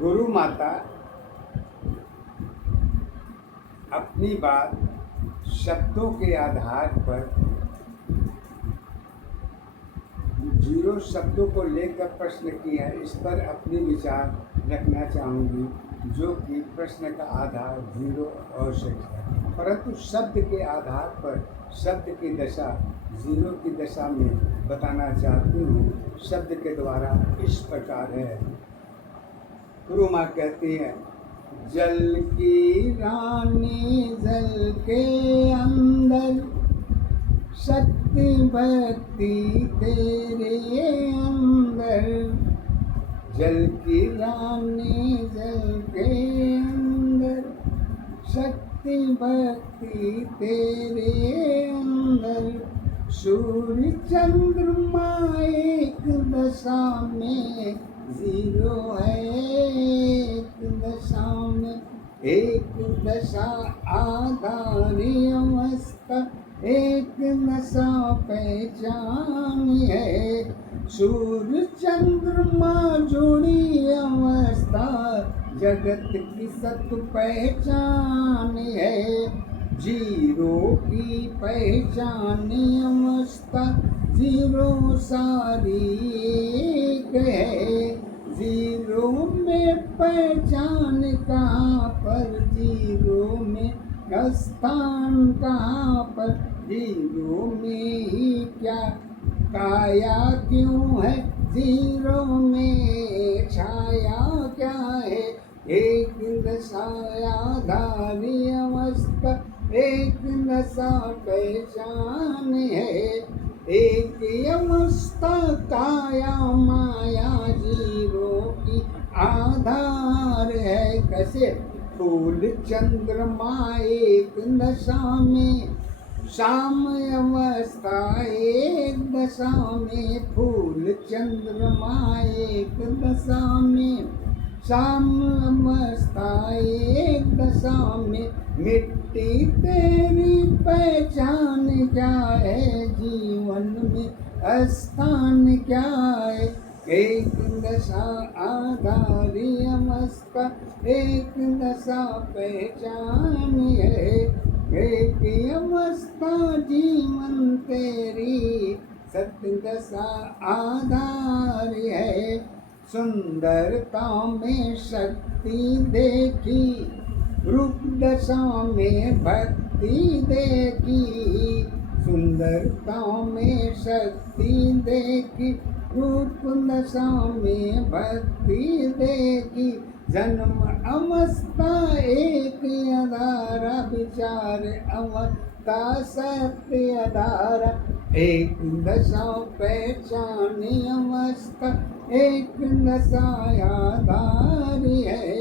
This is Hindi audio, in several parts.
गुरु माता अपनी बात शब्दों के आधार पर 0 शब्दों को लेकर प्रश्न किया है। इस पर अपनी विचार रखना चाहूँगी, जो कि प्रश्न का आधार 0 और 6 है, परंतु शब्द के आधार पर शब्द की दशा 0 की दशा में बताना चाहती हूँ। शब्द के द्वारा इस प्रकार है। गुरु माँ कहती है, जल की रानी जल के अंदर, शक्ति भक्ति तेरे अंदर। जल की रानी जल के अंदर, शक्ति भक्ति तेरे अंदर। सूर्य चंद्रमा एक दशा में 0 है, एक दशा में, एक दशा आधारी अवस्था, एक दशा पहचान है। सूर्य चंद्रमा जुड़ी अवस्था, जगत की सत पहचान है। 0 की पहचान अवस्था, 0 सारी एक है। 0 में पहचान कहाँ पर, 0 में स्थान कहाँ पर। 0 में ही क्या काया क्यों है, 0 में छाया क्या है। एक दशाधारी अवस्था, एक दशा पहचान है। एक अवस्था काया माया 0 की आधार है। कैसे? फूल चंद्रमा एक दशा में, शाम अवस्था एक दशा में। फूल चंद्रमा एक दशा में, शाम अवस्था एक दशा में। मिट्टी तेरी पहचान क्या है, जीवन में स्थान क्या है। एक दशा आधारी अवस्था, एक दशा पहचान है। एक अवस्था जीवन तेरी, सत्य दशा आधार है। सुंदरता में शक्ति देखी, रूप दशा में भक्ति देखी। सुंदरता में शक्ति देखी, रूप दशा में भक्ति देखी। जन्म अवस्था एक अधारा, विचार अवस्था सत्य अधारा। एक दशा पहचान अवस्था, एक दशा आधार है।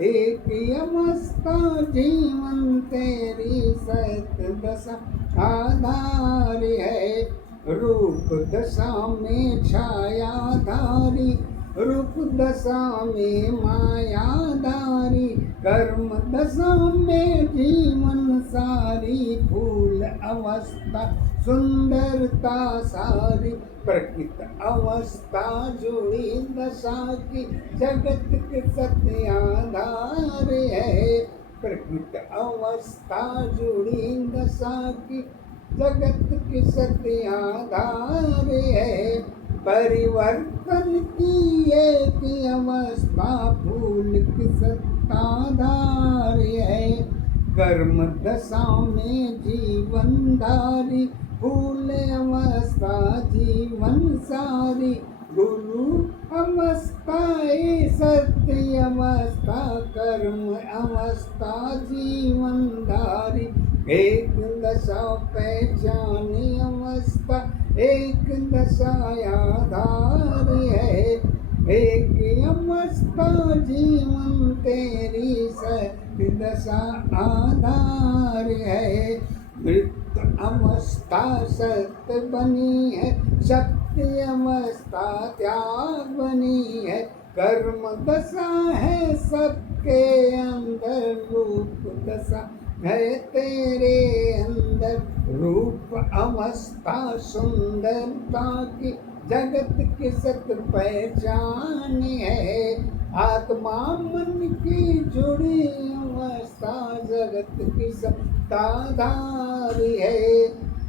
एक अवस्था जीवन तेरी, सत्य दशा आधार है। रूप दशा में छायाधारी, रूप दशा में मायाधारी। कर्म दशा में जीवन सारी, फूल अवस्था सुंदरता सारी। प्रकृत अवस्था जुड़ी दशा की, जगत के सत्य आधार है। प्रकृत अवस्था जुड़ी दशा की, जगत के सत्य आधार है। परिवर्तन की एक अवस्था, फूल की सत्ताधार है। कर्म दशा में जीवनधारी, फूल अवस्था जीवन सारी। गुरु अवस्था सत्य अवस्था, कर्म अवस्था जीवनधारी। एक दशा पहचान अवस्था, एक दशा आधार है। एक अवस्था जीवन तेरी, सत्य दशा आधार है। मृत अवस्था सत्य बनी है, सत्य अवस्था त्याग बनी है। कर्म दशा है सबके अंदर, रूप दशा है तेरे अंदर। रूप अवस्था सुंदरता की, जगत की सत पहचान है। आत्मा मन की जुड़ी अवस्था जगत की सत्ताधारी है।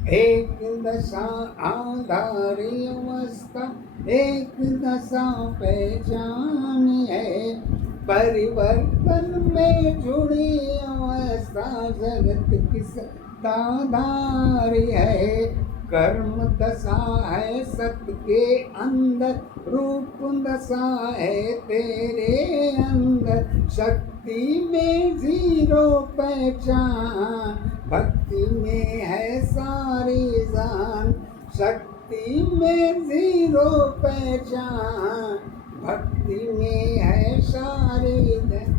एक दशा आधारी अवस्था एक दशा पहचान है। परिवर्तन में जुड़ी अवस्था जगत की सत्ताधारी है। कर्म दशा है सत्य के अंदर, रूप दशा है तेरे अंदर। शक्ति में जीरो पहचान, भक्ति में है सारी जान। शक्ति में जीरो पहचान, भक्ति में है सारी जान।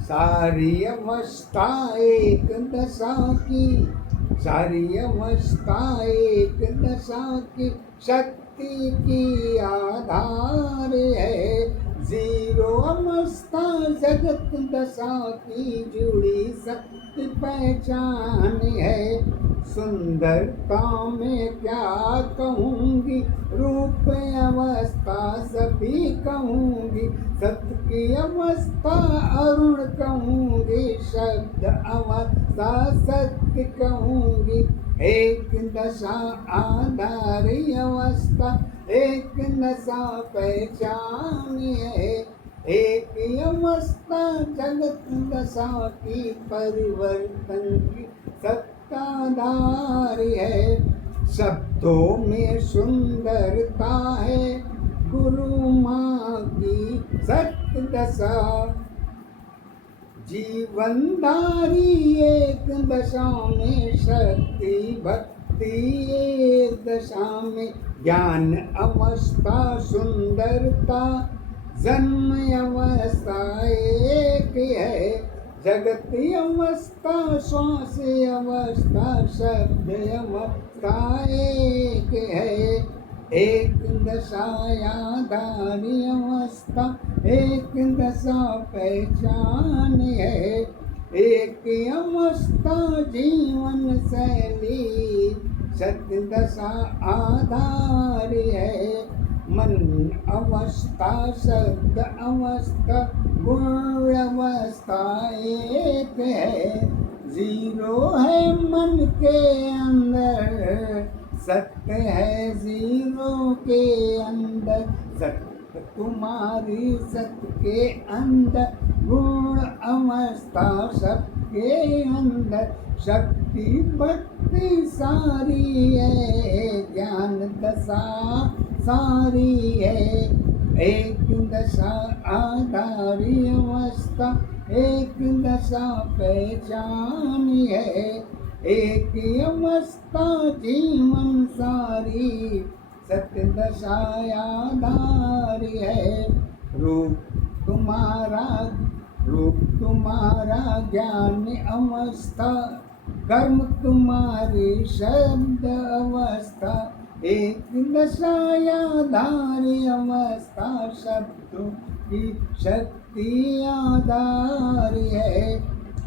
सारी अवस्था एक दशा की, सारी अवस्था एक दशा की, शक्ति की आधार है। जीरो अवस्था जगत दशा की जुड़ी सत्य पहचान है। सुंदरता में क्या कहूँगी, रूप अवस्था सभी कहूँगी। सत्य की अवस्था अरुण कहूँगी, शब्द अवस्था सत्य कहूँगी। एक दशा आधारी अवस्था एक दशा पहचान है। एक अवस्था जगत दशा की परिवर्तन की सत्ताधारी है। शब्दों में सुंदरता है गुरु माँ की सत्य दशा। जीवनदारी एक दशा में, शक्ति भक्ति एक दशा में। ज्ञान अवस्था सुंदरता जन्म अवस्था एक है। जगत अवस्था श्वास अवस्था शब्द अवस्था एक है। एक दशा आधारी अवस्था एक दशा पहचान है। एक अवस्था जीवन शैली सत्य दशा आधार है। मन अवस्था शब्द अवस्था गुण अवस्था एक है। जीरो है मन के अंदर, सत्य है जीरो के अंदर। सत्य तुम्हारी सत्य के अंदर, गुण अवस्था सबके अंदर। शक्ति भक्ति सारी है, ज्ञान दशा सारी है। एक दशा आधारी अवस्था एक दशा पहचान है। एक अवस्था जीवन सारी सत्य दशा आधार है। रूप तुम्हारा ज्ञान अवस्था, कर्म तुम्हारी शब्द अवस्था। एक दशा आधारी अवस्था शब्दों की शक्ति आधार है।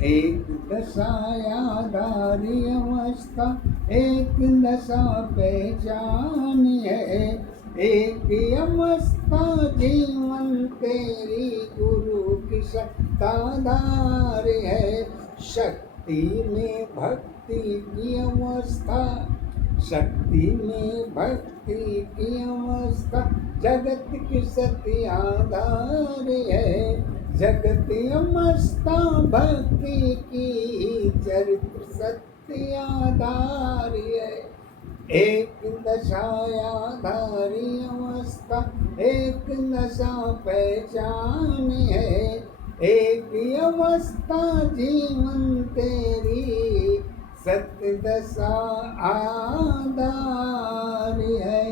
एक दशा आधारी अवस्था एक दशा पहचान है। एक अवस्था जीवन तेरी गुरु की सत्ताधार है। शक्ति में भक्ति की अवस्था, शक्ति में भक्ति की अवस्था जगत की सत्य आधार है। जगत अवस्था भक्ति की चरित्र सत्य आधार है। एक दशा आधारी अवस्था एक दशा पहचान है। एक अवस्था जीवन तेरी सत्य दशा आधार है।